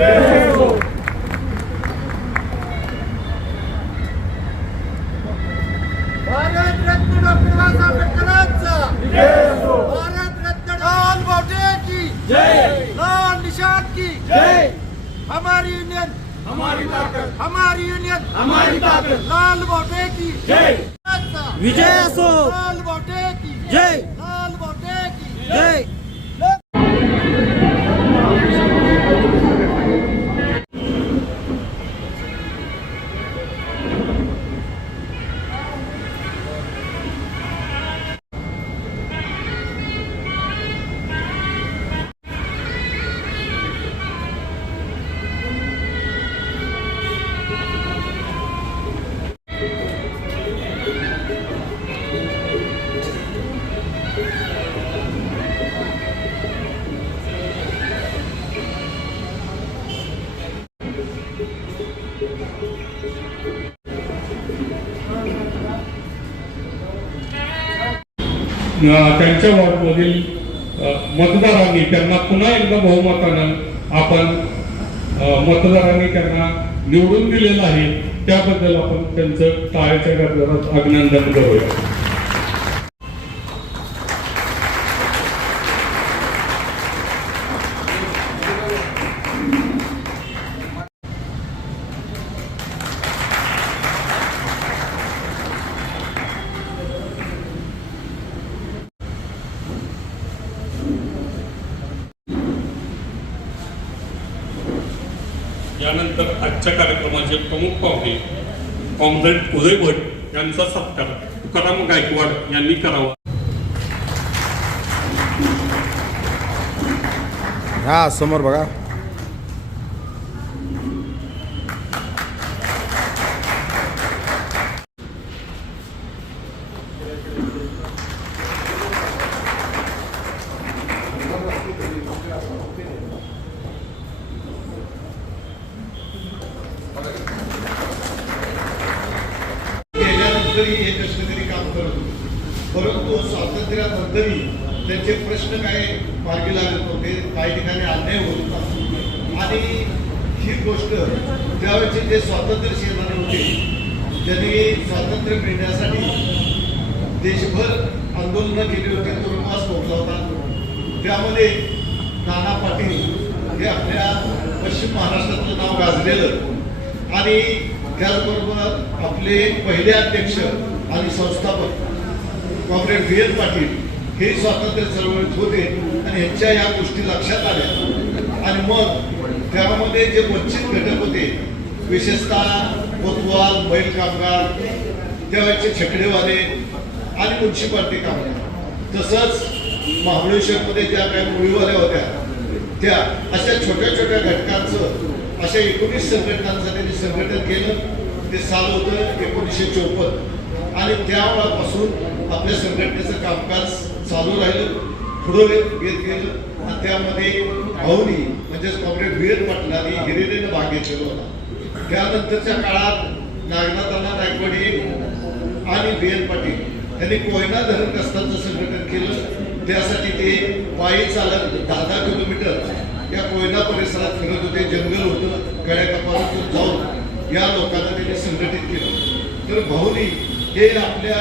Bharat Ratna doctor Babasaheb आंबेडकरांचा भारत रत्न लाल बावटे की लाल निशान की हमारी यूनियन हमारी ताकत, हमारी यूनियन हमारी ताकत, लाल बावटे की विजय असो, लाल बावटे की जय, लाल बावटे की जय। त्यांच्या वॉर्डमधील मतदारांनी त्यांना पुन्हा एकदा बहुमतानं आपण मतदारांनी त्यांना निवडून दिलेलं आहे, त्याबद्दल आपण त्यांचं टाळ्याच्या गजरात अभिनंदन करूया। यानंतर आजच्या कार्यक्रमाचे प्रमुख पाहुणे कॉम्रेड उदय भट यांचा सत्कार तुकाराम गायकवाड यांनी करावा। हा समोर बघा। हे कष्टकरी काम करत होते, परंतु स्वातंत्र्यानंतरही त्यांचे प्रश्न काय मार्गी लागत होते, काही ठिकाणी अन्याय होत होता। आणि ही गोष्ट त्यावेळेचे जे स्वातंत्र्य सेनानी होते, ज्यांनी स्वातंत्र्य मिळण्यासाठी देशभर आंदोलनं केली होती, तुरुंगवास भोगला होता, त्यामध्ये नाना पाटील हे आपल्या पश्चिम महाराष्ट्रातलं नाव गाजलेलं आणि त्याचबरोबर आपले पहिले अध्यक्ष आणि संस्थापक कॉम्रेड व्ही.एन. पाटील हे स्वातंत्र्य चळवळीत होते आणि यांच्या या गोष्टी लक्षात आल्या आणि मग त्यामध्ये जे वंचित घटक होते, विशेषतः कोतवाल, बैल कामगार, त्यावेळेचे छकडेवाले आणि म्युन्सिपाल्टी कामगार, तसंच महाबळेश्वरमध्ये ज्या काही मुळीवाल्या होत्या, त्या अशा छोट्या छोट्या घटकांचं अशा 19 संघटनांचं त्यांनी संघटन केलं। ते साल होतं 1954 आणि त्यावेळापासून आपल्या संघटनेचं कामकाज चालू राहिलं, पुढे घेत गेलं आणि त्यामध्ये भाऊनी म्हणजेच कॉम्रेड व्ही.एन. पाटलांनी हिरिरीनं भाग घेतलेला होता। त्यानंतरच्या काळात नागनाथांना नायकवाडी आणि व्ही.एन. पाटील यांनी कोयना धरण कष्टांचं संघटन केलं। त्यासाठी ते पायी चालत 10 किलोमीटर या कोयना परिसरात फिरत होते, जंगल होतं, गळ्या कपाळातून जाऊन या लोकांना त्यांनी संघटित केलं। तर भाऊनी हे आपल्या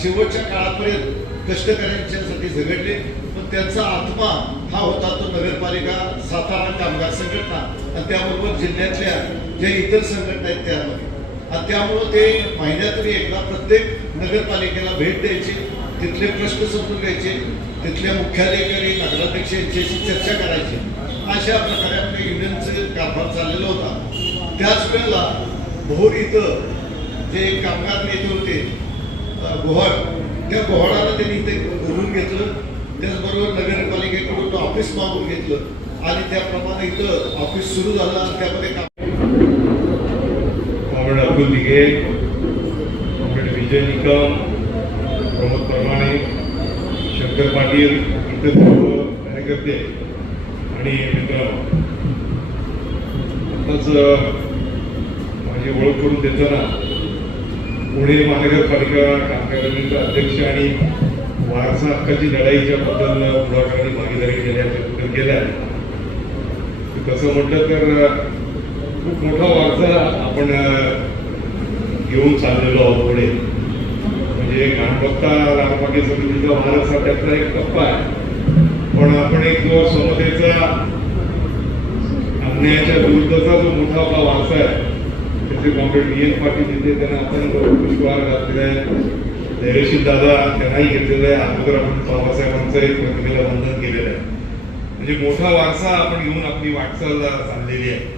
शेवटच्या काळापर्यंत कष्टकऱ्यांच्यासाठी झगडले, पण त्यांचा आत्मा हा होता तो नगरपालिका, सातारा कामगार संघटना आणि त्याबरोबर जिल्ह्यातल्या ज्या इतर संघटना आहेत त्यामध्ये, आणि त्यामुळं ते महिन्यातून एकदा प्रत्येक नगरपालिकेला भेट द्यायचे, तिथले प्रश्न समजून घ्यायचे, तिथल्या मुख्याधिकारी नगराध्यक्ष यांच्याशी चर्चा करायची। अशा प्रकारे आपल्या युनियनचं कारभार चाललेला होता। त्याच वेळेला भोर इथं जे कामगार नेते होते गोहाड, त्या गोहाडाला त्यांनी इथे बोलून घेतलं, त्याचबरोबर नगरपालिकेकडून ऑफिस मागून घेतलं आणि त्याप्रमाणे इथं ऑफिस सुरू झालं आणि त्यामध्ये कॉम्रेड अब्दुल दिघे, कॉम्रेड विजय निकम, प्रमोद परमाणे, शंकर पाटील, इतर सर्व कार्यकर्ते आणि मित्रांनो, आताच माझी ओळख करून देताना पुणे महानगरपालिका कामगार युनियनचे अध्यक्ष आणि वारसा हक्काची लढाईच्या बद्दल पुढाकाराने भागीदारी केल्याबद्दल केल्या, तसं म्हटलं तर खूप मोठा वारसा आपण घेऊन चाललेलो आहोत पुढे. म्हणजे गणपत्ता रामबागे समितीचा वारस हा त्यातला एक टप्पा आहे, पण आपण एक जो समतेचा अन्यायाच्या विरुद्धचा जो मोठा आपला वारसा आहे त्याचे कॉम्रेड VN पाटील तिथे त्यांना अत्यंत पुष्पहार घातलेला आहे. धैर्यशील दादा त्यांनाही घेतलेलं आहे. अगोदर आपण बाबासाहेबांचंही प्रतिमेला वंदन केलेलं आहे. म्हणजे मोठा वारसा आपण घेऊन आपली वाटचाल चाललेली आहे.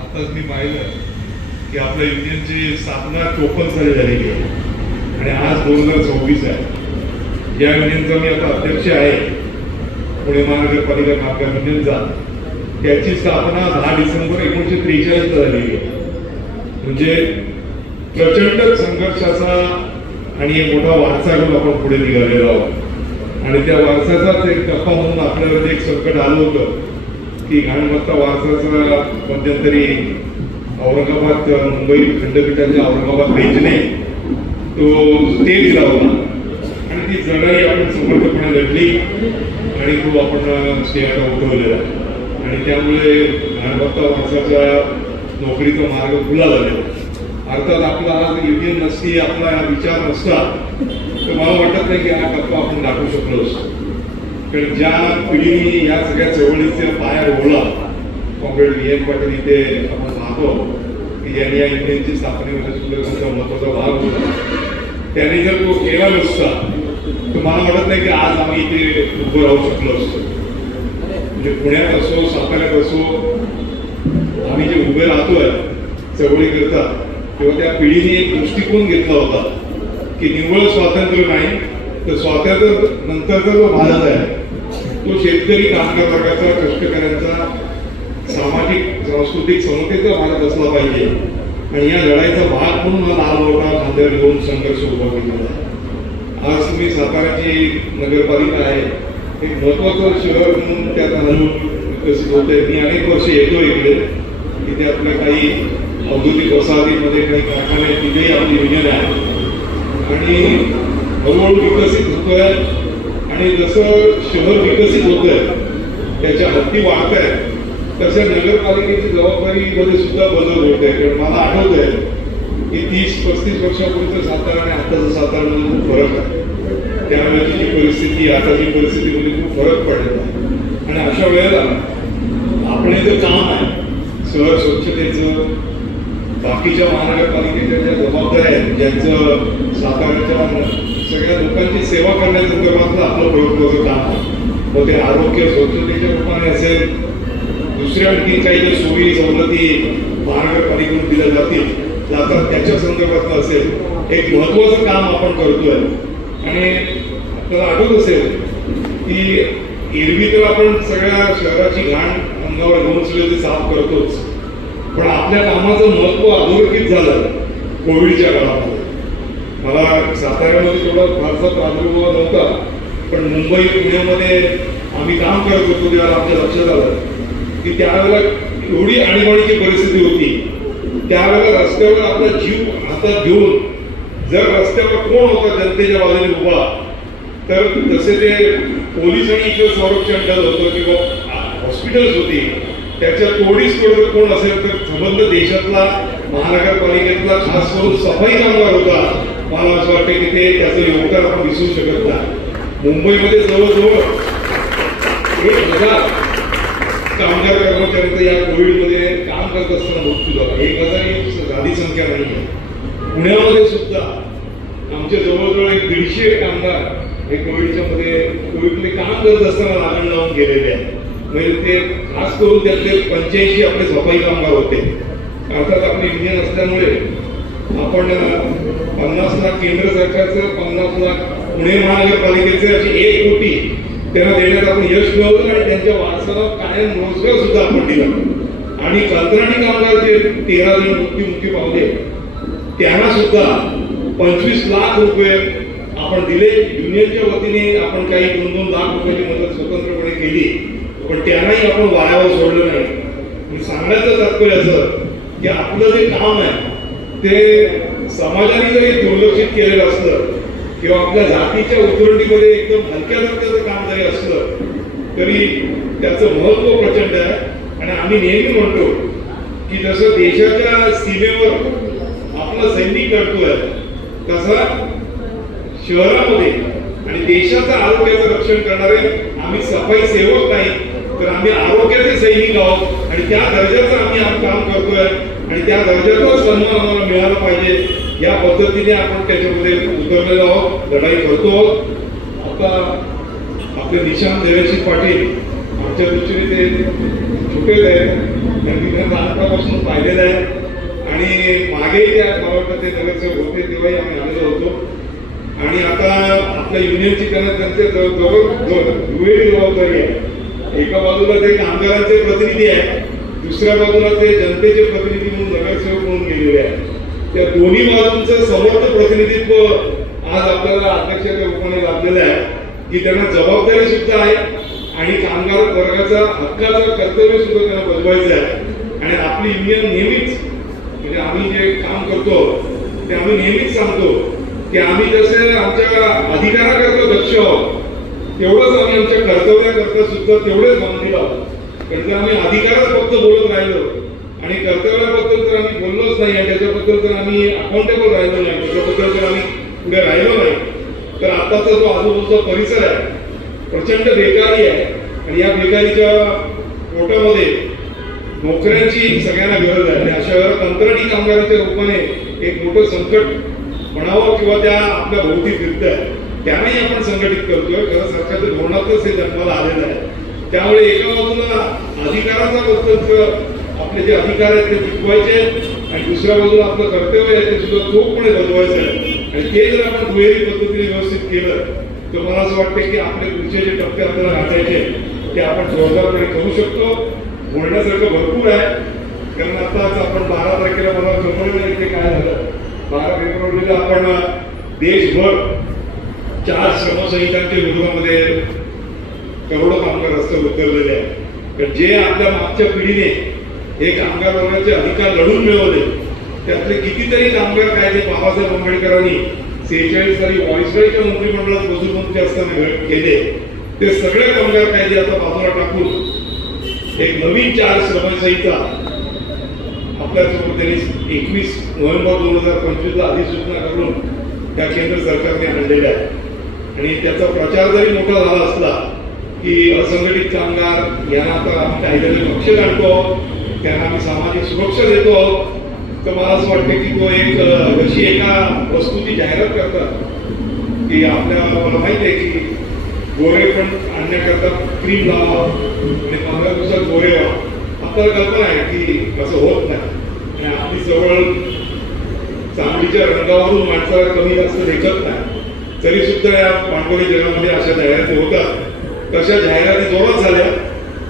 आताच मी पाहिलं की आपल्या युनियनची स्थापना 54 साली झालेली आहे आणि आज 2026 आहे. या युनियनचा मी आता अध्यक्ष आहे, पुणे महानगरपालिका कामगार युनियनचा. त्याची स्थापना 10 डिसेंबर 1943 झालेली आहे. म्हणजे प्रचंड संघर्षाचा आणि एक मोठा वारसा घेऊन आपण पुढे निघालेलो आहोत. आणि त्या वारसाचाच एक टप्पा म्हणून आपल्यावर एक संकट आलं होतं की गणपत्ता वारसाचा मध्यंतरी औरंगाबाद मुंबई खंडपीठाच्या औरंगाबाद बेंचने तो स्टे दिला होता आणि ती लढाई आपण समर्थपणे लढली आणि तो आपण स्टे आता उठवलेला आहे. आणि त्यामुळे गणपत्ता वारसाच्या नोकरीचा मार्ग खुला झालेला. अर्थात आपला हा युनियन नसती, आपला हा विचार नसता तर मला वाटत नाही की हा टप्पा आपण गाठू शकलो असतो. कारण ज्या पिढीने या सगळ्या चळवळीचे पाया रोवला, कॉम्रेड VN पाटील इथे आपण पाहतो की ज्यांनी या युनियनची स्थापनेमध्ये सुद्धा त्यांचा महत्वाचा भाग होता, त्यांनी जर तो केला नसता तर मला वाटत नाही की आज आम्ही इथे उभं राहू शकलो असतो. म्हणजे पुण्यात असो साताऱ्यात असो आम्ही जे उभे राहतोय चळवळी करता तेव्हा त्या पिढीने एक दृष्टिकोन घेतला होता की निव्वळ स्वातंत्र्य नाही तर स्वातंत्र्य नंतरचा जो भारत आहे तो शेतकरी कामगार वर्गाचा कष्टकऱ्यांचा सामाजिक सांस्कृतिक समतेचा भारत असला पाहिजे. आणि या लढाईचा भाग म्हणून हा लाल मोठा खांद्यावर घेऊन संघर्ष उभा केलेला आहे. आज तुम्ही साताऱ्याची नगरपालिका आहे, एक महत्वाचं शहर म्हणून त्यात हलवून विकसित होते. मी अनेक वर्ष येतो इकडे, तिथे आपल्या काही औद्योगिक वसाहतीमध्ये काही कारखाने आहेत, तिथेही आपली युनियन आहे आणि हळूहळू विकसित होतोय. आणि जसं शहर विकसित होतंय त्याच्या हद्दी वाढत आहे तशा नगरपालिकेची जबाबदारीमध्ये सुद्धा बदल होत आहे. कारण मला आठवत आहे की 30-35 वर्षापूर्वीचं सातारा आणि आताचं सातारामध्ये खूप फरक आहे. त्यावेळेची जी परिस्थिती आताची परिस्थितीमध्ये खूप फरक पडलेला. आणि अशा वेळेला आपण जे काम आहे शहर स्वच्छतेचं, बाकीच्या महानगरपालिकेच्या ज्या जबाबदाऱ्या आहेत, ज्यांचं साताऱ्याच्या सगळ्या लोकांची सेवा करण्याच्या संदर्भातलं आपलं महत्त्वाचं काम आहे. मग ते आरोग्य स्वच्छतेच्या रूपाने असेल, दुसऱ्या आणखी काही ज्या सोयी सवलती महानगरपालिकेकडून दिल्या जातात त्याच्या संदर्भातलं असेल, एक महत्त्वाचं काम आपण करतोय. आणि आपल्याला आठवत असेल की एरवी तर आपण सगळ्या शहराची घाण अंगावर घेऊन सगळे ते साफ करतोच, पण आपल्या कामाचं महत्त्व अधोरेखित झालं कोविडच्या काळामध्ये. मला साताऱ्यामध्ये थोडा फारसा प्रादुर्भाव नव्हता, पण मुंबई पुण्यामध्ये आम्ही काम करत होतो तेव्हा आमच्या लक्षात आलं की त्यावेळेला एवढी आणीबाणीची परिस्थिती होती. त्यावेळेला रस्त्यावर आपला जीव हातात घेऊन जर रस्त्यावर कोण होता जनतेच्या बाजूने उभा तर तसे ते पोलीस आणि इतर संरक्षण दल होतं किंवा हॉस्पिटल्स होती, त्याच्या तोडीस तोड कोण असेल तर संबंध देशातला महानगरपालिकेतला खास करून सफाई कामगार होता. मला असं वाटतं की ते त्याचं योगदान आपण विसरू शकत नाही. मुंबईमध्ये जवळजवळ 1000 कामगार कर्मचाऱ्यांचा या कोविडमध्ये काम करत असताना मृत्यू झाला. 1000 ही साधी संख्या नाही आहे. पुण्यामध्ये सुद्धा आमचे जवळजवळ 150 कामगार हे कोविडमध्ये काम करत असताना लागण लावून गेलेले आहेत. म्हणजे ते खास करून त्यातले 85 आपले सफाई कामगार होते. अर्थात आपली युनियन असल्यामुळे आपण 50 लाख केंद्र सरकारचं, 50 लाख पुणे महानगरपालिकेचे असे 1 कोटी त्यांना देण्यात आपण यश मिळवलं आणि त्यांच्या वारसाला कायम रोजगार सुद्धा आपण दिला. आणि कंत्राटी कामगार जे 13 जण मृत्युमुखी पावले त्यांना सुद्धा 25 लाख रुपये आपण दिले. युनियनच्या वतीने आपण काही 2-2 लाख रुपयाची मदत स्वतंत्रपणे केली, पण त्यांनाही आपण वायावर सोडलं नाही. सांगायचं तात्पर्य असं की आपलं जे काम आहे ते समाजाने जरी दुर्लक्षित केलेलं असलं किंवा आपल्या जातीच्या उतरंडीमध्ये एकदम हलक्या दर्जाचं काम जरी असलं तरी त्याचं महत्त्व प्रचंड आहे. आणि आम्ही नेहमी म्हणतो की जसं देशाच्या सीमेवर आपला सैनिक लढतोय तसा शहरामध्ये आणि देशाचं आरोग्याचं रक्षण करणारे आम्ही सफाई सेवक नाही तर आम्ही आरोग्याचे सैनिक आहोत आणि त्या दर्जाचं आम्ही काम करतोय आणि त्या दर्जाचा सन्मान आम्हाला मिळाला पाहिजे या पद्धतीने आपण त्याच्यामध्ये उतरलेलो आहोत, लढाई करतो आहोत. आता आपले निशांत देवेशी पाटील आमच्या दृष्टीने ते छोटेच आहेत त्यांनी त्यांना आतापासून पाहिलेलं आहे आणि मागे त्या मला वाटतं ते नगरसेवक होते तेव्हाही आम्ही आलेलो होतो आणि आता आपल्या युनियनची त्यांना त्यांचे दुहेरी जबाबदारी आहे. एका बाजूला ते कामगारांचे प्रतिनिधी आहे, दुसऱ्या बाजूला ते जनतेचे प्रतिनिधी म्हणून नगरसेवक म्हणून गेलेले आहेत. त्या दोन्ही बाजूंचं समर्थ प्रतिनिधित्व आज आपल्याला अध्यक्षाच्या रूपाने लाभलेलं आहे की त्यांना जबाबदारी सुद्धा आहे आणि कामगार वर्गाचा हक्काचं कर्तव्य सुद्धा त्यांना बजवायचं आहे. आणि आपली युनियन नेहमीच म्हणजे आम्ही जे काम करतो ते आम्ही नेहमीच सांगतो की आम्ही जसे आमच्या अधिकाराकरता दक्ष आहोत तेवढंच आम्ही आमच्या कर्तव्याकरता सुद्धा तेवढेच बांधील आहोत. कारण जर आम्ही अधिकारात फक्त बोलत राहिलो आणि कर्तव्याबद्दल जर आम्ही बोललोच नाही आणि त्याच्याबद्दल जर आम्ही अकाउंटेबल राहिलो नाही त्याच्याबद्दल जर आम्ही पुढे राहिलो नाही तर आताचा जो आजूबाजूचा परिसर आहे प्रचंड बेकारी आहे आणि या बेकारीच्या पोटामध्ये नोकऱ्यांची सगळ्यांना गरज आहे. अशा कंत्राटी कामगाराच्या रूपाने एक मोठं संकट म्हणावं किंवा त्या आपल्या भोवती फिरत आहे त्यांनाही आपण संघटित करतोय. खरं सरकारच्या धोरणातच हे जन्माला आलेलं आहे. त्यामुळे एका बाजूला अधिकाराचा बद्दल आपले जे अधिकार आहेत ते टिकवायचे आणि दुसऱ्या बाजूला आपलं कर्तव्य आहे ते सुद्धा चोखपणे बजवायचं आहे आणि ते जर आपण दुहेरी पद्धतीने व्यवस्थित केलं तर मला असं वाटतं की आपले पुढचे जे टप्पे आपल्याला गाठायचे ते आपण जोरदारपणे करू शकतो. बोलण्यासारखं भरपूर आहे कारण आताच आपण 12 तारखेला मला फेब्रुवारीला इथे काय झालं 12 फेब्रुवारीला आपण देशभर 4 श्रमसंहितांच्या विरोधामध्ये करोडो कामगार रस्त्यावर उतरलेले आहेत. कारण जे आपल्या मागच्या पिढीने हे कामगार वर्गाचे अधिकार लढून मिळवले त्यातले कितीतरी कामगार कायदे बाबासाहेब आंबेडकरांनी 46 साली व्हॉइसरॉयच्या मंत्रिमंडळात मजूरमंत्री असताना केले ते सगळे कामगार कायदे आता बाजूला टाकून एक नवीन 4 श्रमसंहिता आपल्यासमोर त्यांनी 21 नोव्हेंबर 2025 ला अधिसूचना करून त्या केंद्र सरकारने आणलेल्या आहे आणि त्याचा प्रचार जरी मोठा झाला असला की असंघटित कामगार यांना आता आम्ही कायद्याने रक्षण आणतो त्यांना आम्ही सामाजिक सुरक्षा देतो तर मला असं वाटतं की तो एक अशी एका वस्तूची जाहिरात करतात की आपल्याला माहिती आहे की गोरे पण आणण्याकरता क्रीम लावा आणि 15 दिवसात गोरे व्हा. आपल्याला कल्पना आहे की असं होत नाही आणि आपली जवळ चांदीच्या रंगावरून माणसाला कमी जास्त देखत नाही तरी सुद्धा या भांडवली जगामध्ये अशा जाहिराती होतात. तशा जाहिराती जोरात झाल्या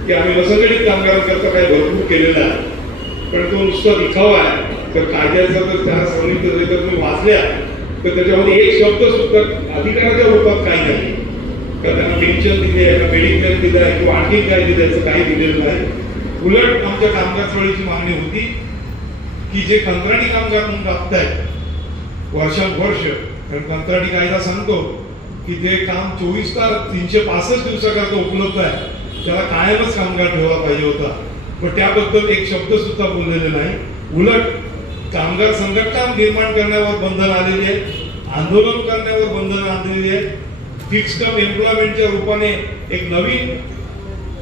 की आम्ही असंघटित कामगारांकरता काही भरपूर केलेलं आहे पण तो नुसता दिखावा आहे. तर कायद्याचा जर त्या सवलती जर तुम्ही वाचल्या तर त्याच्यामध्ये एक शब्द सुद्धा अधिकाराच्या रूपात काही नाही तर त्यांना पेन्शन दिली आहे का मेडिक्लेम दिलं आहे किंवा आणखी काय दिलं याचं काही दिलेलं नाही. उलट आमच्या कामगार चळवळीची मागणी होती की जे कंत्राटी कामगार म्हणून राबतायत वर्षानुवर्ष कारण कंत्राटी कायदा सांगतो की जे काम 24 तास 365 दिवसाकरता उपलब्ध आहे त्याला कायमच कामगार ठेवला पाहिजे होता पण त्याबद्दल एक शब्द सुद्धा बोललेले नाही. उलट कामगार संघटना निर्माण करण्यावर बंधन आलेली आहे, आंदोलन करण्यावर बंधन आलेली आहे. फिक्स टर्म एम्प्लॉयमेंटच्या रूपाने एक नवीन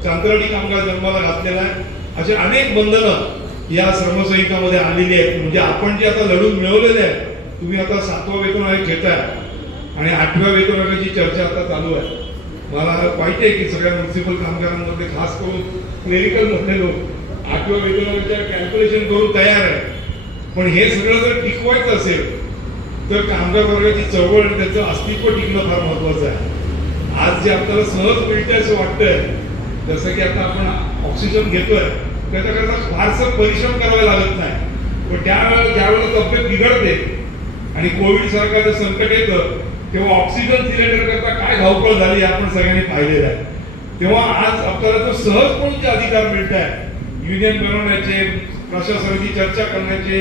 कंत्राटी कामगार जन्माला घातलेला आहे. असे अनेक बंधनं या श्रमसंहितामध्ये आलेली आहेत. म्हणजे आपण जे आता लढून मिळवलेले आहे तुम्ही आता 7वा वेतन आयोग घेताय आणि 8व्या वेतन आयोगाची चर्चा आता चालू आहे. मला माहिती आहे की सगळ्या म्युन्सिपल कामगारांमध्ये खास करून क्लेरिकल मधले लोक 8व्या वेतन आयोगाच्या कॅल्क्युलेशन करून तयार आहे पण हे सगळं जर टिकवायचं असेल तर कामगार वर्गाची चळवळ आणि त्याचं अस्तित्व टिकणं फार महत्वाचं आहे. आज जे आपल्याला सहज मिळतंय असं वाटतंय जसं की आता आपण ऑक्सिजन घेतोय त्याच्याकरता फारसं परिश्रम करावे लागत नाही पण त्यावेळेला ज्यावेळेला तब्येत बिघडते आणि कोविड सारखं संकट येतं तेव्हा ऑक्सिजन सिलेंडर करता काय धावपळ झाली आपण सगळ्यांनी पाहिलेलं आहे. तेव्हा आज आपल्याला तो सहजपणे जे अधिकार मिळत आहे युनियन बनवण्याचे प्रशासनाची चर्चा करण्याचे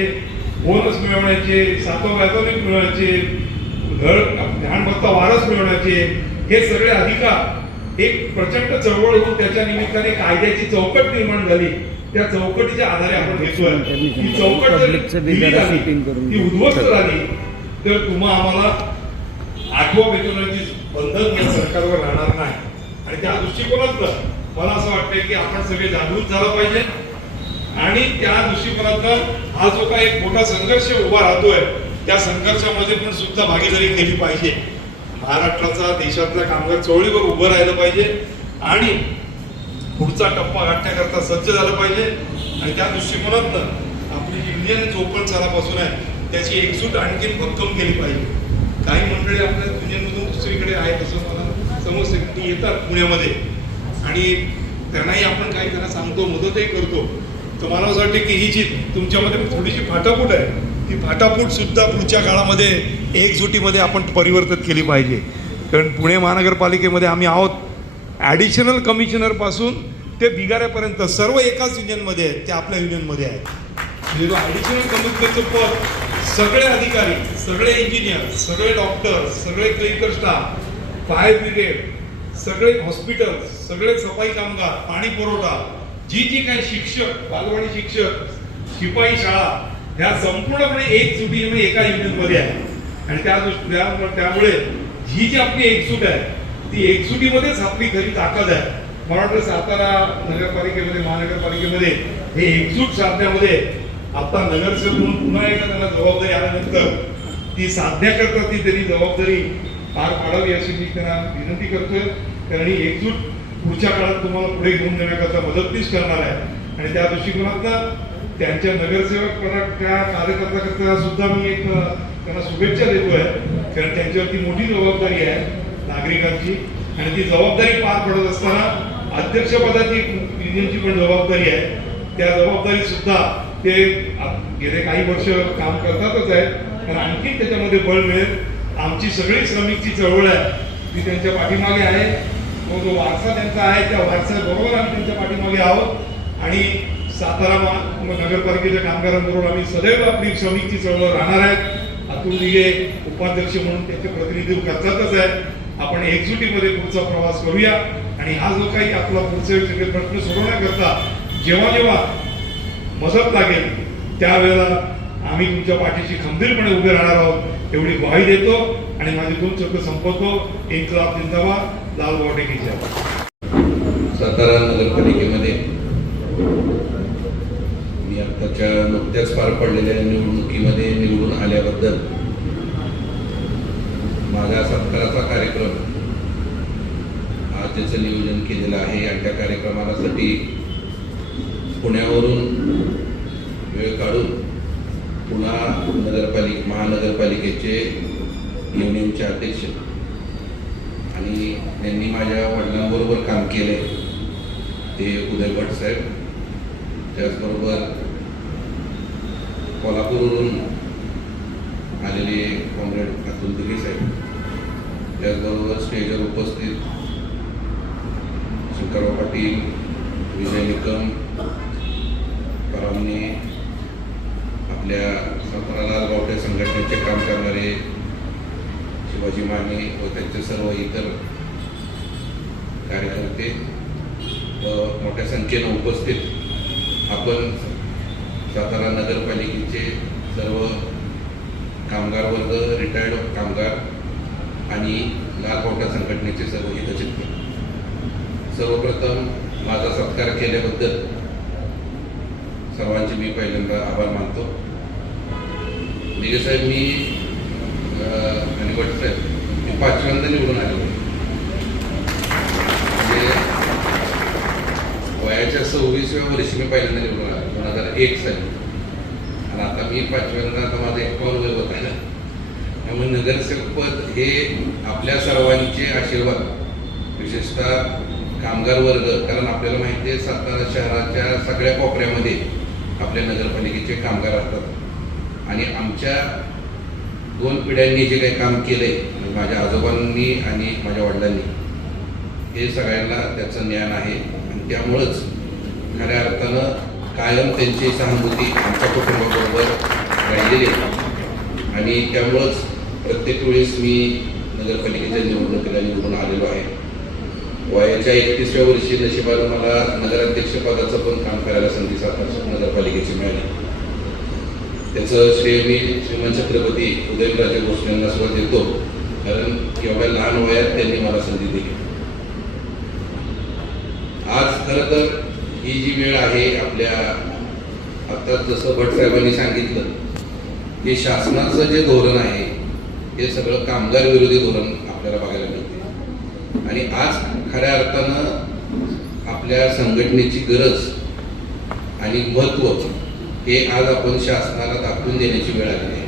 बोनस मिळवण्याचे 7वा वेतन मिळवण्याचे घर ध्यान भत्ता वारस मिळवण्याचे हे सगळे अधिकार एक प्रचंड चळवळ होऊन त्याच्या निमित्ताने कायद्याची चौकट निर्माण झाली त्या चौकटीच्या आधारे आपण घेतोय. ही चौकट जर दिली झाली, ती उद्ध्वस्त झाली तर तुम्हा आम्हाला 8व्या वेतनाची बंधन या सरकारवर राहणार नाही. आणि त्या दृष्टिकोनातनं मला असं वाटतंय की आपण सगळे जागृत झालं पाहिजे आणि त्या दृष्टिकोनातनं हा जो काही एक मोठा संघर्ष उभा राहतोय त्या संघर्षामध्ये पण सुद्धा भागीदारी केली पाहिजे. महाराष्ट्राचा देशातल्या कामगार चळवळीवर उभं राहिलं पाहिजे आणि पुढचा टप्पा गाठण्याकरता सज्ज झालं पाहिजे. आणि त्या दृष्टिकोनातनं आपली जी युनियन 54 सालापासून आहे त्याची एकजूट आणखीन भक्कम केली पाहिजे. काही मंडळी आपल्या युनियनमधून दुसरीकडे आहेत असं मला समजतं की येतात पुण्यामध्ये आणि त्यांनाही आपण काही त्यांना सांगतो, मदतही करतो. तर मला असं वाटतं की ही जी तुमच्यामध्ये थोडीशी फाटाफूट आहे ती फाटाफूट सुद्धा पुढच्या काळामध्ये एकजुटीमध्ये आपण परिवर्तित केली पाहिजे. कारण पुणे महानगरपालिकेमध्ये आम्ही आहोत ॲडिशनल कमिशनरपासून ते बिगाऱ्यापर्यंत सर्व एकाच युनियनमध्ये आहेत, ते आपल्या युनियनमध्ये आहेत. म्हणजे ॲडिशनल कमिशनरचं पद सगळे अधिकारी, सगळे इंजिनियर, सगळे डॉक्टर, सगळे क्लिनिकल स्टाफ, फायर ब्रिगेड, सगळे हॉस्पिटल, सगळे सफाई कामगार, पाणी पुरवठा, जी काही शिक्षक, बालवाडी शिक्षक, शिपाई शाळा ह्या संपूर्णपणे एकजुटीने एका युनियनमध्ये आहे. आणि त्यामुळे ही जी आपली एकजूट आहे ती एकजुटीमध्येच आपली खरी ताकद आहे. मला वाटतं सातारा नगरपालिकेमध्ये, महानगरपालिकेमध्ये हे एकजूट साधण्यामध्ये आता नगरसेवक म्हणून पुन्हा एकदा त्यांना जबाबदारी आल्यानंतर ती साधण्याकरता ती त्यांनी जबाबदारी पार पाडावी अशी मी त्यांना विनंती करतोय. कारण ही एकजूट पुढच्या काळात तुम्हाला पुढे घेऊन जाण्याकरता मदतनीस करणार आहे. आणि त्या दृष्टिकोनातनं त्यांच्या नगरसेवकपणाच्या कार्यकर्त्याकरता सुद्धा मी एक त्यांना शुभेच्छा देतोय. कारण त्यांच्यावरती मोठी जबाबदारी आहे नागरिकांची आणि ती जबाबदारी पार पडत असताना अध्यक्षपदाची युनियनची पण जबाबदारी आहे. त्या जबाबदारी सुद्धा ते गेले काही वर्ष काम करतातच आहेत. कारण आणखी त्याच्यामध्ये बळ मिळेल. आमची सगळी श्रमिकची चळवळ आहे ती त्यांच्या पाठीमागे आहे. जो वारसा त्यांचा आहे त्या वारसाबरोबर आम्ही त्यांच्या पाठीमागे आहोत. आणि सातारा नगरपालिकेच्या कामगारांबरोबर आम्ही सदैव आपली श्रमिकची चळवळ राहणार आहेत. अतुल दिघे उपाध्यक्ष म्हणून त्याचे प्रतिनिधित्व करतातच आहे. आपण एकजुटीमध्ये पुढचा प्रवास करूया आणि हा जो काही आपला पुढचे सगळे प्रश्न सोडवण्याकरता जेव्हा जेव्हा मदत लागेल त्यावेळेला आम्ही तुमच्या पाठीशी खंबीरपणे उभे राहणार आहोत एवढी ग्वाही देतो. आणि माझे 2 शब्द संपवतो. इन्कलाब जिंदाबाद, लाल बहादूर की जय. सातारा नगरपालिकेमध्ये मी आताच्या नुकत्याच पार पडलेल्या निवडणुकीमध्ये निवडून आल्याबद्दल माझ्या सत्काराचा कार्यक्रम आज ज्याचं नियोजन केलेलं आहे आणि त्या कार्यक्रमासाठी पुण्यावरून वेळ काढून पुन्हा महानगरपालिकेचे युनियनचे अध्यक्ष आणि त्यांनी माझ्या वडिलांबरोबर काम केले ते उदय भट साहेब, त्याचबरोबर कोल्हापूरवरून आलेले कॉम्रेड अतुल दिघे साहेब, त्याचबरोबर स्टेजवर उपस्थित शंकरराव पाटील, विजय निकम, परामने, आपल्या सातारा लाल बहादूर संघटनेचे काम करणारे शिवाजी माने व त्यांचे सर्व इतर कार्यकर्ते मोठ्या संख्येनं उपस्थित आपण सातारा नगरपालिकेचे सर्व कामगार वर्ग, रिटायर्ड कामगार आणि लाल बहादूर संघटनेचे सर्व हितचिंतक, सर्वप्रथम माझा सत्कार केल्याबद्दल सर्वांचे मी पहिल्यांदा आभार मानतो. दिघे साहेब आणि भट साहेब मी 5व्यांदा निवडून आले. म्हणजे वयाच्या 26व्या वर्षी मी पहिल्यांदा निवडून आलो 2001 साली. आणि आता मी 5व्यांदा, आता माझं 51 वय होत आहे. त्यामुळे नगरसेवक पद हे आपल्या सर्वांचे आशीर्वाद, विशेषतः कामगार वर्ग, कारण आपल्याला माहिती आहे सातारा शहराच्या सगळ्या कोपऱ्यामध्ये आपल्या नगरपालिकेचे कामगार असतात आणि आमच्या 2 पिढ्यांनी जे काही काम केले माझ्या आजोबांनी आणि माझ्या वडिलांनी, हे सगळ्यांना त्याचं ज्ञान आहे. आणि त्यामुळंच खऱ्या अर्थानं कायम त्यांची सहानुभूती आमच्या कुटुंबाबरोबर राहिलेली आहे. आणि त्यामुळंच प्रत्येक वेळेस मी नगरपालिकेच्या निवडणुकीला निवडून आलेलो आहे. वयाच्या 31व्या वर्षी नशिबानं मला नगराध्यक्ष पदाचं पण काम करायला संधी सातारा नगरपालिकेची मिळाली. त्याचं श्रेय मी श्रीमान छत्रपती उदयनराजे भोसले यांना सुद्धा देतो, कारण एवढ्या लहान वयात त्यांनी मला संधी दिली. आज खरं तर ही जी वेळ आहे आपल्या, आता जसं भट साहेबांनी सांगितलं की शासनाचं जे धोरण आहे हे सगळं कामगार विरोधी धोरण आपल्याला बघायला मिळते. आणि आज खऱ्या अर्थानं आपल्या संघटनेची गरज आणि महत्त्व हे आज आपण शासनाला दाखवून देण्याची वेळ आली आहे.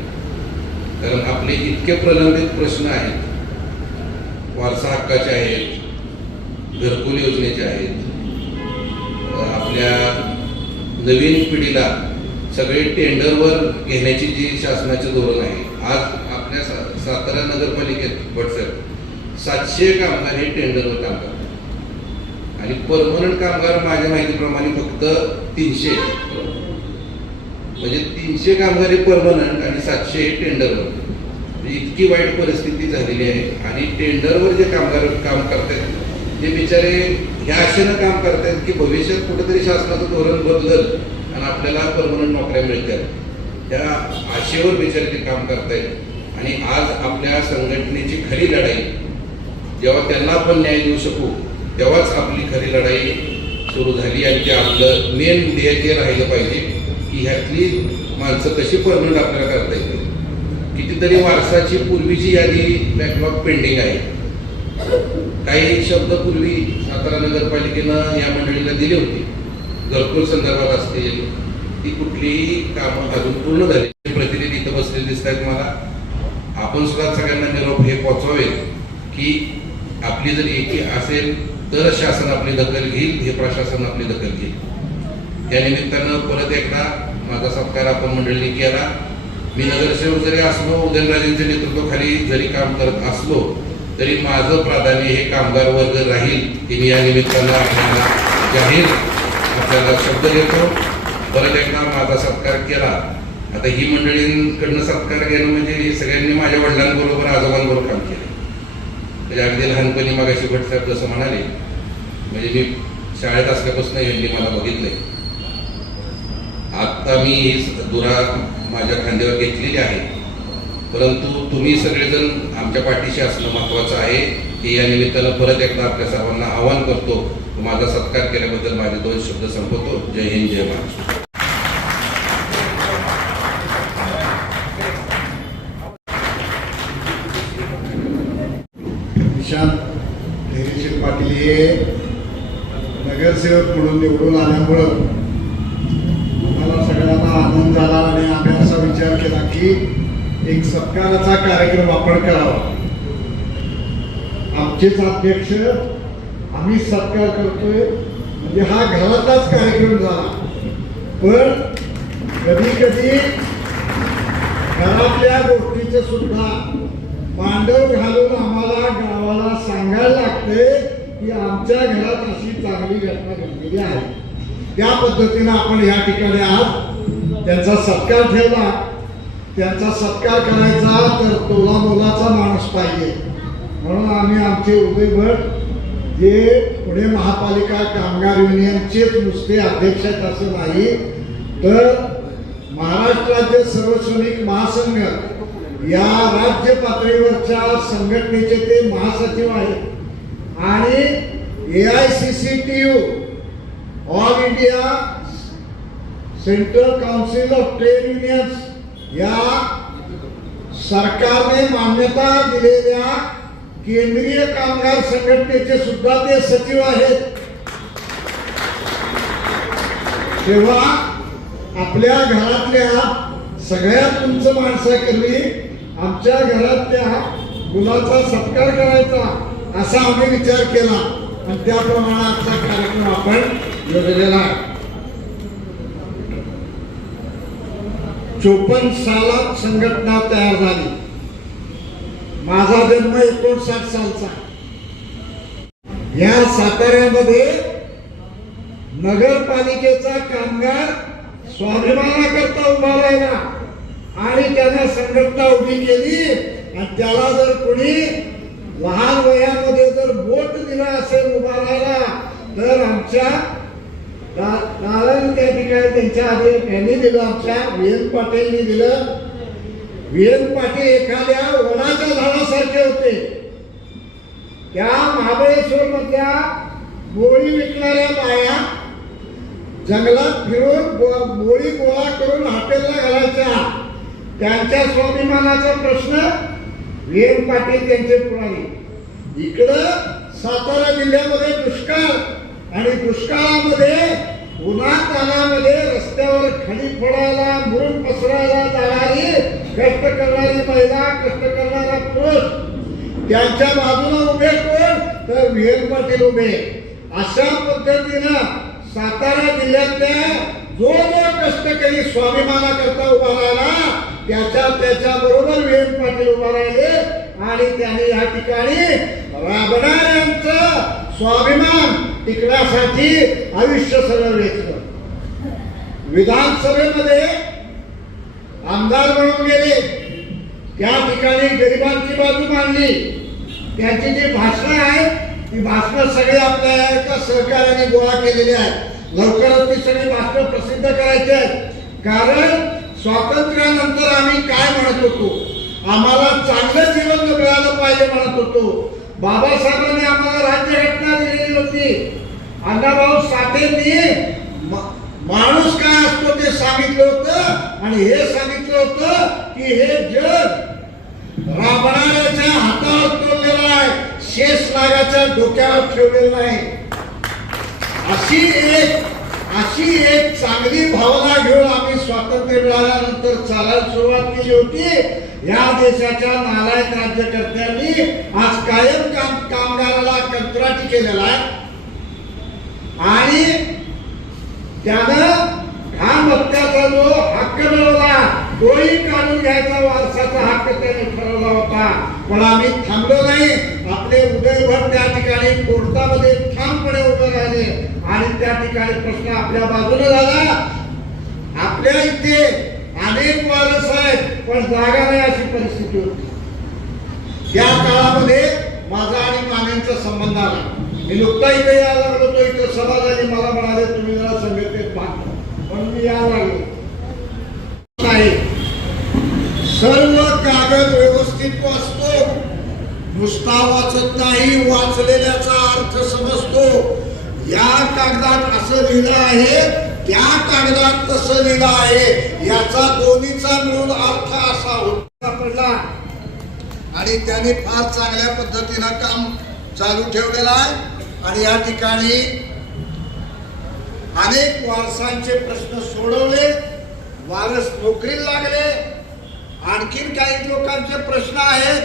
कारण आपले इतके प्रलंबित प्रश्न आहेत, वारसा हक्काचे आहेत, घरकुल योजनेचे आहेत, आपल्या नवीन पिढीला सगळे टेंडरवर घेण्याची जी शासनाचे धोरण आहे. आज आपल्या सातारा नगरपालिकेत व्हॉट्सअप 700 कामगार हे टेंडरवर काम करतात आणि परमनंट कामगार माझ्या माहितीप्रमाणे फक्त 300. म्हणजे 300 कामगार हे परमनंट आणि 700 हे टेंडरवर. म्हणजे इतकी वाईट परिस्थिती झालेली आहे. आणि टेंडरवर जे कामगार काम करतात ते बिचारे ह्या आशेनं काम करतात की भविष्यात कुठेतरी शासनाचं धोरण बदलल आणि आपल्याला परमनंट नोकऱ्या मिळतात. त्या आशेवर बिचारे ते काम करतायत. आणि आज आपल्या संघटनेची खरी लढाई जेव्हा त्यांना आपण न्याय देऊ शकू तेव्हाच आपली खरी लढाई सुरू झाली. आणि ते आपलं मेन ध्येय जे राहिलं पाहिजे की ह्यातली माणसं कशी परमनंट आपल्याला करता येतील. कितीतरी वारसाची पूर्वीची यादी बॅकलॉग पेंडिंग आहे. काही शब्द पूर्वी सातारा नगरपालिकेनं या मंडळीला दिली होती, घरकुल संदर्भात असतील, ती कुठलीही कामं अजून पूर्ण झाली. प्रतिनिधी इथं बसलेले दिसत आहेत मला. आपण सुद्धा सगळ्यांना निरोप हे पोचवावेत की आपली जर एकी असेल तर शासन आपली दखल घेईल, हे प्रशासन आपली दखल घेईल. त्या निमित्तानं परत एकदा माझा सत्कार आपण मंडळीने केला. मी नगरसेवक जरी असलो, उदयनराजेंच्या नेतृत्वाखाली जरी काम करत असलो तरी माझं प्राधान्य हे कामगार वर्ग राहील, की मी या निमित्तानं आपल्याला जाहीर आपल्याला शब्द देतो. परत एकदा माझा सत्कार केला. आता ही मंडळींकडनं सत्कार घेणं म्हणजे सगळ्यांनी माझ्या वडिलांबरोबर आजोबांबरोबर काम केलं. म्हणजे अगदी लहानपणी मगाशी भट साहेब जसं म्हणाले, म्हणजे मी शाळेत असल्यापासून यांनी मला बघितलंय. आता मी ही दुरा माझ्या खांद्यावर घेतलेली आहे, परंतु तुम्ही सगळेजण आमच्या पाठीशी असणं महत्त्वाचं आहे. की या निमित्तानं परत एकदा आपल्या सर्वांना आवाहन करतो. माझा सत्कार केल्याबद्दल माझे 2 शब्द संपवतो. जय हिंद, जय महाराष्ट्र. निशांत धैर्यशील पाटील हे नगरसेवक म्हणून निवडून आल्यामुळं मला सगळ्यांना आनंद झाला आणि आम्ही असा विचार केला की एक सत्काराचा कार्यक्रम आपण करावा. आमचेच अध्यक्ष, आम्ही सत्कार करतोय म्हणजे हा घरातलाच कार्यक्रम झाला. पण कधी कधी घरातल्या गोष्टीचं सुद्धा मांडव घालून आम्हाला गावाला सांगायला लागते की आमच्या घरात अशी चांगली घटना घडलेली आहे. त्या पद्धतीनं आपण या ठिकाणी आज त्यांचा सत्कार ठेवला. त्यांचा सत्कार करायचा तर तोला मोलाचा माणूस पाहिजे, म्हणून आम्ही आमचे उदय भट जे पुणे महापालिका कामगार युनियनचेच नुसते अध्यक्ष आहेत असं नाही, तर महाराष्ट्र राज्य सर्व श्रमिक महासंघ या राज्य पातळीवरच्या संघटनेचे ते महासचिव आहेत. आणि AICCTU all India central council of trade unions या सरकारने मान्यता दिलेल्या केंद्रीय कामगार संघटनेचे सुद्धा ते सचिव आहेत. तेव्हा आपल्या घरातल्या सगळ्यात उंच माणसाकरवी आमच्या घरात त्या मुलाचा सत्कार करायचा असा आम्ही विचार केला आणि त्याप्रमाणे आजचा कार्यक्रम आपण योजलेला आहे. 54 सालात संघटना तयार झाली. माझा जन्म 59 सालचा. या साताऱ्यामध्ये नगरपालिकेचा कामगार स्वाभिमानाकरता उभा राहिला आणि त्याने संघटना उभी केली आणि त्याला जर कोणी लहान वयामध्ये जर बोट दिलं असेल उभा राहायला तर आमच्या नारायण त्या ठिकाणी त्यांच्या आधी यांनी दिलं, आमच्या व्ही.एन. पाटीलनी दिलं. व्ही.एन. पाटील एखाद्या वडाच्या झाडासारखे होते. त्या महाबळेश्वर मधल्या बोळी विकणाऱ्या बाया जंगलात फिरून बोळी गोळा करून हॉटेलला घालायच्या. त्यांच्या स्वाभिमानाचा प्रश्न व्ही.एन. पाटील त्यांचे पुढारी. इकडं सातारा जिल्ह्यामध्ये दुष्काळ आणि दुष्काळामध्ये उन्हातान्हामध्ये रस्त्यावर खडी फोडायला मुरुम पसरायला जाणारी कष्ट करणारी महिला, कष्ट करणारा पुरुष, त्यांच्या बाजूला उभे कोण तर व्ही.एन. पाटील उभे. अशा पद्धतीनं सातारा जिल्ह्यातल्या जो कष्टकरी स्वाभिमानाकरता उभा राहिला त्याच्या बरोबर व्ही.एन. पाटील उभा राहिले आणि त्यांनी या ठिकाणी राबणाऱ्यांचं स्वाभिमान टिकण्यासाठी आयुष्य सगळं वेचलं. विधानसभेमध्ये आमदार म्हणून गेले, त्या ठिकाणी गरिबांची बाजू मांडली. त्यांची जी भाषणं आहेत ती भाषणं सगळी आपल्या एका सहकार्याने गोळा केलेली आहेत. लवकरच ती सगळी भाषणं प्रसिद्ध करायची आहेत. कारण स्वातंत्र्यानंतर आम्ही काय म्हणत होतो, आम्हाला चांगलं जीवन मिळालं पाहिजे म्हणत होतो. बाबासाहेबांनी आम्हाला राज्यघटना दिलेली होती. अण्णाभाऊ साठेंनी माणूस काय असतो ते सांगितलं होतं आणि हे सांगितलं होतं की हे जग राबणाऱ्याच्या हातावर तोडलेलं आहे, शेष नागाच्या डोक्यावर ठेवलेलं नाही. अशी एक चांगली भावना घेऊन आम्ही स्वातंत्र्य मिळाल्यानंतर चालायला सुरुवात केली होती. या देशाच्या नालायक राज्यकर्त्यांनी आज कायम कामगाराला कंत्राटी केलेला आहे आणि त्यानं घाम हत्याचा जो हक्क मिळवला तोही काढून घ्यायचा वारसाचा हक्क त्याने ठरवला होता. पण आम्ही थांबलो नाही. आपले उदयभर त्या ठिकाणी कोर्टामध्ये ठामपणे उभे राहिले आणि त्या ठिकाणी प्रश्न आपल्या बाजूने झाला. आपल्या इथे अनेक वारस आहेत पण जागा नाही अशी परिस्थिती होती. त्या काळामध्ये माझा आणि मानेंचा संबंध आला. मी नुकता इथे यायला लागलो तो इथे सभा झाली. मला म्हणाले तुम्ही जरा संघटनेत पाहता पण मी यायला लागलो नाही. सर्व कागद व्यवस्थित वाचतो, नुसता वाचत नाही, वाचलेल्याचा अर्थ समजतो. या कागदात असं लिहिलं आहे, त्या कागदात तसं लिहिलं आहे, याचा दोन्हीचा मिळून अर्थ असा होता पडला आणि त्याने फार चांगल्या पद्धतीनं काम चालू ठेवलेलं आहे. आणि या ठिकाणी अनेक वारसांचे प्रश्न सोडवले, वारस नोकरीला लागले. आणखीन काही लोकांचे प्रश्न आहेत.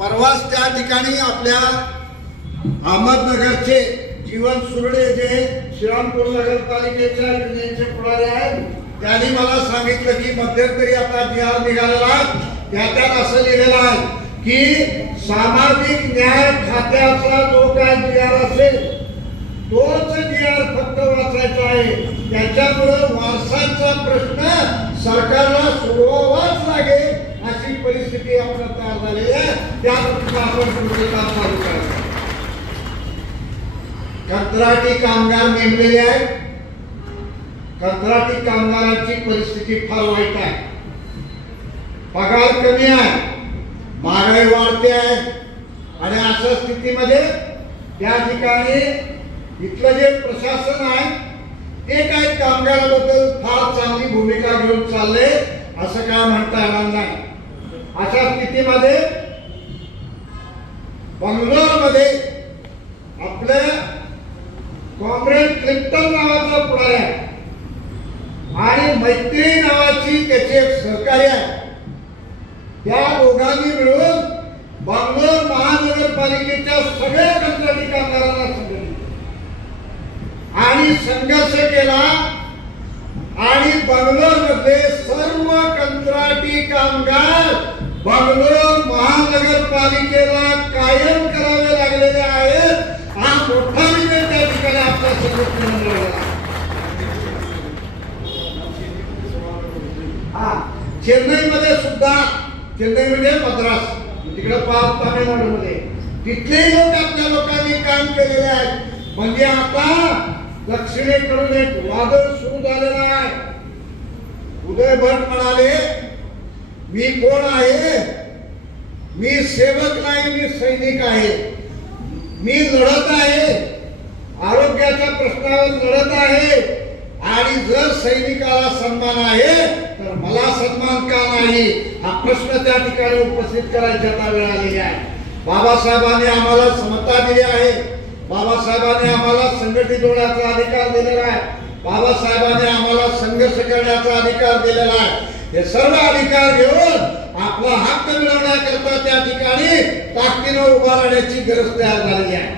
परवाच त्या ठिकाणी आपल्या अहमदनगरचे जीवन सुरडे जे श्रीरामपूर नगरपालिकेच्या युनियनचे पुढारी आहेत त्यांनी मला सांगितलं की मध्यंतरी आता जी.आर. निघालेला आहे त्यात असं लिहिलेलं आहे की सामाजिक न्याय खात्याचा जो काय जी.आर. असेल तोच जी.आर. फक्त वाचायचा आहे. त्याच्यामुळे वारसांचा प्रश्न सरकारला सोडवावाच लागेल अशी परिस्थिती आपण तयार झालेली आहे. त्यापासून आपण पुढे काम चालू करायचं. कंत्राटी कामगार नेमलेले आहेत. कंत्राटी कामगारांची परिस्थिती फार वाईट आहे. पगार कमी आहे, महागाई वाढते आहे आणि अशा स्थितीमध्ये त्या ठिकाणी इथलं जे प्रशासन आहे ते काही कामगाराबद्दल फार चांगली भूमिका घेऊन चालले असं काय म्हणता येणार नाही. अशा स्थितीमध्ये बंगलोरमध्ये आपल्या कॉम्रेड क्लिप्टन नावाचा पुढारी आहे आणि मैत्री नावाची त्याचे एक सहकारी आहे. त्या दोघांनी मिळून बंगलोर महानगरपालिकेच्या सगळ्या कंत्राटी कामगारांना संघटित आणि संघर्ष केला आणि बंगलोर मध्ये सर्व कंत्राटी कामगार बंगलोर महानगरपालिकेला कायम करावे लागलेले आहेत. हा मोठा विजय त्या ठिकाणी आपल्या संघटनेने चेन्नईमध्ये सुद्धा, चेन्नई म्हणजे मद्रास, तिकडे तामिळनाडूमध्ये तिथले लोक आपल्या लोकांनी काम केलेले आहेत. म्हणजे आता दक्षिणेकडून एक वादळ सुरू झालेलं आहे. उदय भट म्हणाले, मी कोण आहे? मी सेवक नाही, मी सैनिक आहे. मी लढत आहे, आरोग्याच्या प्रश्नावर लढत आहे. आणि जर सैनिकाला सन्मान आहे तर मला सन्मान का नाही, हा प्रश्न त्या ठिकाणी उपस्थित करायची वेळ आलेली आहे. बाबासाहेबांनी आम्हाला समता दिली आहे. बाबासाहेबांनी आम्हाला संघटित होण्याचा अधिकार दिलेला आहे. बाबासाहेबांनी आम्हाला संघर्ष करण्याचा अधिकार दिलेला आहे. हे सर्व अधिकार घेऊन आपला हक्क मिळवण्याकरता त्या ठिकाणी ताकदीनं उभा राहण्याची गरज तयार झालेली आहे.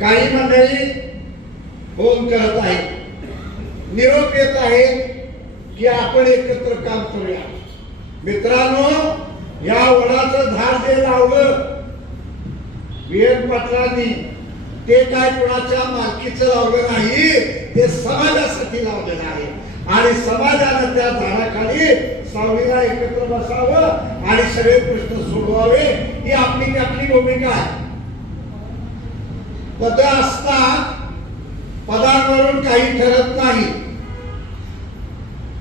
काही मंडळी फोन करत आहेत, निरोप येत आहे की आपण एकत्र काम करूया. मित्रांनो, या वडाचं झाड जे लावलं वीर पाटलांनी, ते काय कुणाच्या मालकीचं लावलं नाही, ते समाजासाठी लावलेलं आहे. आणि समाजानं त्या झाडाखाली सावलीला एकत्र बसावं आणि सगळे प्रश्न सोडवावे, ही आपली भूमिका आहे. पद असतात, पदांवरून काही ठरत नाही.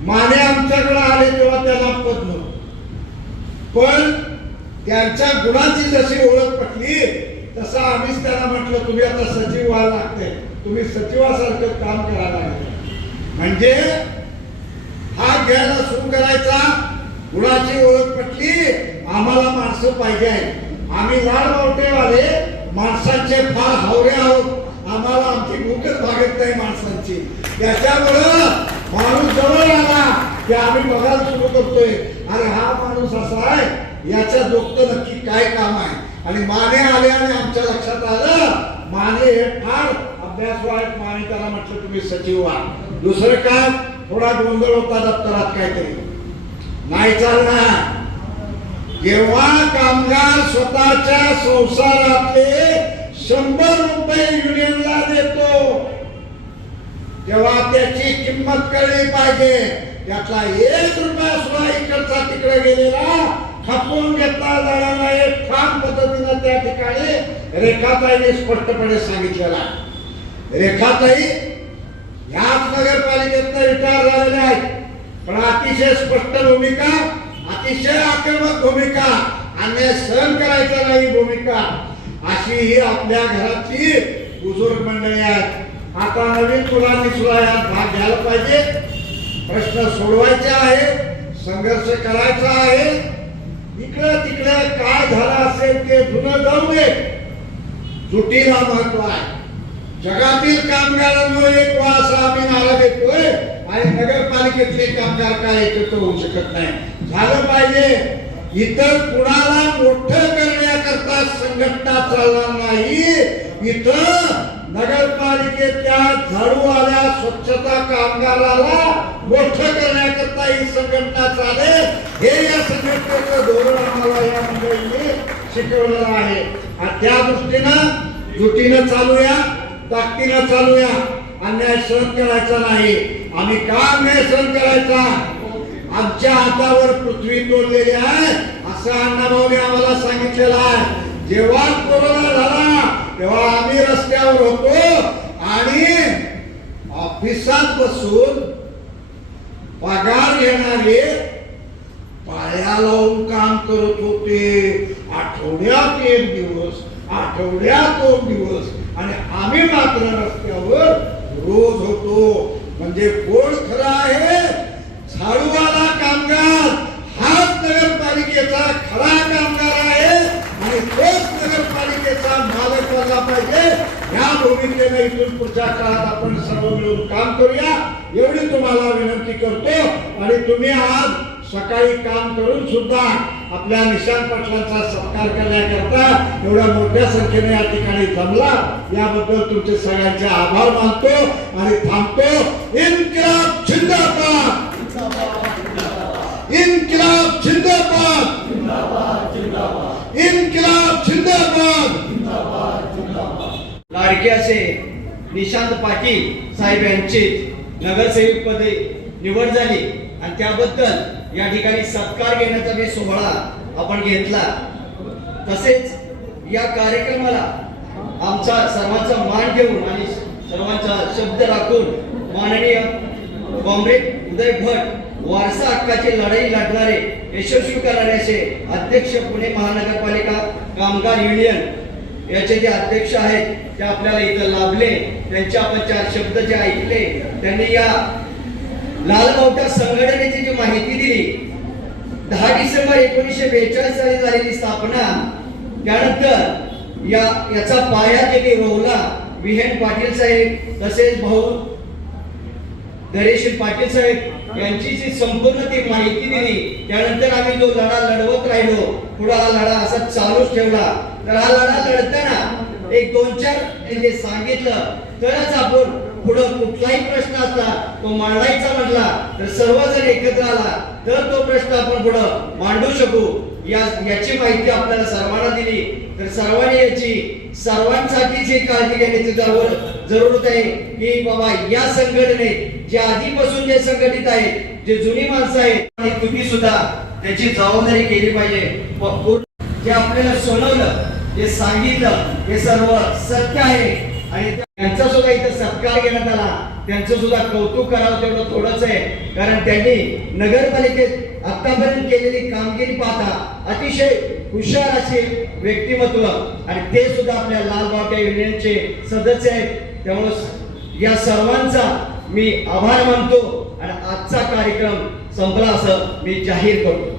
माने आमच्याकडे आले तेव्हा त्याला पद नव्हतं, पण त्यांच्या गुणांची जशी ओळख पटली तसं आम्हीच त्यांना म्हटलं, तुम्ही आता सचिव व्हायला लागते, तुम्ही सचिवासारखं काम करायला लागते. म्हणजे हात घ्यायला सुरू करायचा. गुणाची ओळख पटली, आम्हाला माणसं पाहिजे आहेत. आम्ही लाड मावटेवाले माणसांचे फार हावरे आहोत. आम्हाला आमची भूकच भागत नाही माणसांची. त्याच्यामुळं माणूस जवळ आला की आम्ही बघायला सुरू करतोय, अरे हा माणूस असा आहे, याच्या जोगतं नक्की काय काम आहे. आणि माने आले आणि आमच्या लक्षात आलं, माने हे फार अभ्यासू आहेत. माने त्याला म्हटलं तुम्ही सचिव व्हा. दुसरं काय, थोडा गोंधळ होता दप्तरात, काहीतरी नाही चालणार. जेव्हा कामगार स्वतःच्या संसारातले 100 रुपये युनियनला देतो तेव्हा त्याची किंमत कळली पाहिजे. त्यातला 1 रुपया सुद्धा इकडचा तिकडे गेलेला खपवून घेतला जाणार नाही. ठाम पद्धतीनं त्या ठिकाणी रेखाताईने स्पष्टपणे सांगितलेला आहे. रेखाताई याच नगरपालिकेतनं रिटायर झालेल्या आहेत, पण अतिशय स्पष्ट भूमिका, अतिशय आक्रमक भूमिका, अन्याय सहन करायचा नाही भूमिका, अशी ही आपल्या घरातली बुजुर्ग मंडळी आहेत. आता नवीन मुलांनी सुद्धा यात भाग घ्यायला पाहिजे. प्रश्न सोडवायचे आहे, संघर्ष करायचा आहे. इकडं तिकडे काय झालं असेल ते जुनं जाऊ दे, सुटीला महत्व आहे. जगातील कामगारांना एक वास आम्ही नारा देतोय आणि नगरपालिकेतले कामगार काय एकत्र होऊ शकत नाही. झालं पाहिजे. इतर कुणाला मोठं करण्याकरता संघटना चालणार नाही. इथं नगरपालिकेतल्या झाडूवाल्या स्वच्छता कामगाराला मोठं करण्याकरता ही संघटना चालेल. हे या संघटनेचं धोरण आम्हाला या मंडळींनी शिकवलेलं आहे. आणि त्या दृष्टीनं जुटीनं चालूया, ताकदीनं चालूया. अन्याय सहन करायचा नाही. आम्ही का अन्याय सहन करायचा? आमच्या हातावर पृथ्वी तोडलेली आहे असं अण्णाभाऊने आम्हाला सांगितलेलं आहे. जेव्हा कोरोना झाला तेव्हा आम्ही रस्त्यावर होतो आणि ऑफिसात बसून पगार घेणारे पाया लावून काम करत होते. आठवड्यात 1 दिवस, आठवड्यात 2 दिवस, आणि आम्ही मात्र रस्त्यावर रोज होतो. म्हणजे कोण खरं आहे? झाडूवाला कामगार हाच नगरपालिकेचा खरा कामगार आहे आणि तोच नगरपालिकेचा मालक बनला पाहिजे. या भूमिकेने इथून पुढच्या काळात आपण सर्व मिळून काम करूया एवढी तुम्हाला विनंती करतो. आणि तुम्ही आज सकाळी काम करून सुद्धा आपल्या निशांत पाटलांचा सत्कार करण्याकरता एवढ्या मोठ्या संख्येने या ठिकाणी जमला, याबद्दल तुमचे सगळ्यांचे आभार मानतो आणि थांबतो. इन्किलाब जिंदाबाद, इन्किलाब जिंदाबाद, इन्किलाब जिंदाबाद. लाडके असे निशांत पाटील साहेब यांची नगरसेवक पदे निवड झाली आणि त्याबद्दल या ठिकाणी सत्कार घेण्याचा मी सोहळा आपण घेतला. तसेच या कार्यक्रमाला आमचा सर्वांचा मान घेऊन आणि सर्वांचा शब्द राखून माननीय कॉम्रेड उदय भट वारसा हक्काची लढाई लढणारे यशस्वी करणारे असे अध्यक्ष पुणे महानगरपालिका कामगार युनियन याचे जे अध्यक्ष आहेत ते आपल्याला इथं लाभले. त्यांचे आपण 4 शब्द जे ऐकले. त्यांनी या लालबावटा संघटनेची जी माहिती दिली, 10 डिसेंबर 1942 साली झालेली स्थापना, त्यानंतर याचा पाया त्यांनी रोवला. विहेन पाटील साहेब तसेच भाऊ धैर्यशील पाटील साहेब यांची जी संपूर्ण ती माहिती दिली. त्यानंतर आम्ही जो लढा लढवत राहिलो, पुढे हा लढा असा चालूच ठेवला. तर हा लढा लढताना एक 2-4 जे सांगितलं तरच आपण पुढे कुठलाही प्रश्न असला तो मांडायचा म्हटला तर सर्वजण एकत्र आला तर तो प्रश्न आपण पुढे मांडू शकू. याची माहिती आपल्याला सर्वांना दिली. तर सर्वांनी याची सर्वांसाठीच ही काळजी घेण्याची जरूरत आहे की बाबा या संघटनेत जे आधीपासून जे संघटित आहेत, जे जुनी माणसं आहेत आणि तुम्ही सुद्धा त्याची जबाबदारी केली पाहिजे. जे आपल्याला सोनवलं, जे सांगितलं हे सर्व सत्य आहे आणि त्यांचा सुद्धा इथं सत्कार घेण्यात आला. त्यांचं सुद्धा कौतुक करावं तेवढं थोडंच आहे, कारण त्यांनी नगरपालिकेत आतापर्यंत केलेली कामगिरी पाहता अतिशय हुशार असे व्यक्तिमत्व आणि ते सुद्धा आपल्या लालबावटा युनियनचे सदस्य आहेत. त्यामुळे या सर्वांचा मी आभार मानतो आणि आजचा कार्यक्रम संपला असं मी जाहीर करतो.